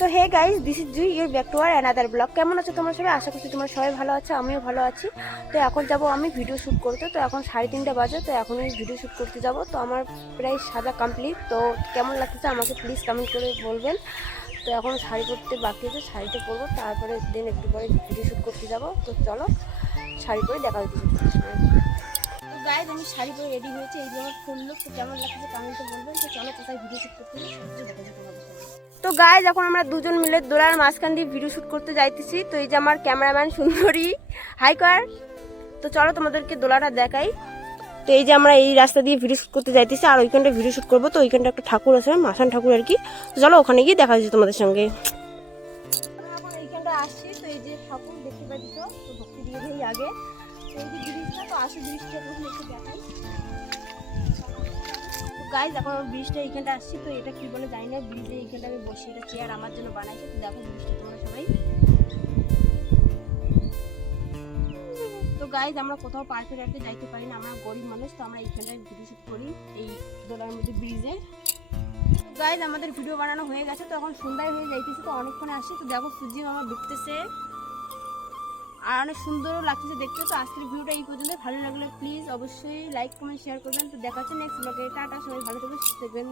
তো hey guys, this is Jui, your back to our another blog. কেমন আছো তোমরা সবাই? আশা করছি তোমরা সবাই ভালো আছো, আমিও ভালো আছি। তো এখন যাব আমি ভিডিও শ্যুট করতে। তো এখন 3:30 বাজে, তো এখনই ভিডিও শ্যুট করতে যাব। তো আমার প্রায় সাজা কমপ্লিট। তো কেমন লাগতেছে আমাকে প্লিজ কমেন্ট করে বলবেন। তো এখন শাড়ি পরতে বাকি আছে, শাড়িটা পরবো, তারপরে দিন একটু পরে ভিডিও শ্যুট করতে যাব। তো চলো শাড়ি পরে দেখা হচ্ছে। তো গাইজ আমি শাড়ি পরে রেডি হয়েছে, এই যে আমার ফুল লুক। তো কেমন লাগছে কমেন্টে বলবেন। তো চলো কোথায় ভিডিও শ্যুট করতে দেখা যাবে তোমাদের সাথে। তো গাইজ এখন আমরা দুজন মিলে দোলার মাঝখান দিয়ে ভিডিও শ্যুট করতে যাইতেছি। তো এই যে আমার ক্যামেরাম্যান সুন্দরী, হাই কর। তো চলো তোমাদেরকে দোলাটা দেখাই। তো এই যে আমরা এই রাস্তা দিয়ে ভিডিও শ্যুট করতে যাইতেছি, আর ওইখানটা ভিডিও শ্যুট করবো। তো ওইখানটা একটা ঠাকুর আছে, মাসান ঠাকুর আর কি। তো চলো ওখানে গিয়ে দেখা যাচ্ছে তোমাদের সঙ্গে। এখন এইখানটা আসছি, তো এই যে ঠাকুর দেখতে পাচ্ছ, তো ভক্তি দিয়ে দেই আগে। তো এই যে ব্রিজটা, তো আসে ব্রিজটা তখন একটু দেখাই। গাইজ এখন ব্রিজটা এইখানটা আসছি, তো এটা কি বলে জানি না। ব্রিজে এইখানটা আমি বসি, এটা চেয়ার আমার জন্য বানাইছে। তো দেখো ব্রিজটা তোমরা সবাই। তো গাইজ আমরা কোথাও পার্কে টার্কে যাইতে পারি না, আমরা গরিব মানুষ। তো আমরা এইখানটায় ভিডিও শুট করি এই দোলার মধ্যে ব্রিজে। গাইজ আমাদের ভিডিও বানানো হয়ে গেছে, তো এখন সন্ধ্যায় হয়ে যাইতেছে। তো অনেকক্ষণে আসি, তো দেখো সূর্যি মামা ডুবতেছে আর অনেক সুন্দরও লাগতেছে দেখতে। তো আজকের ভিডিওটা এই পর্যন্ত। ভালো লাগলে প্লিজ অবশ্যই লাইক কমেন্ট শেয়ার করবেন। তো দেখা হচ্ছে নেক্সট ব্লগে। টাটা, সবাই ভালো থাকবেন।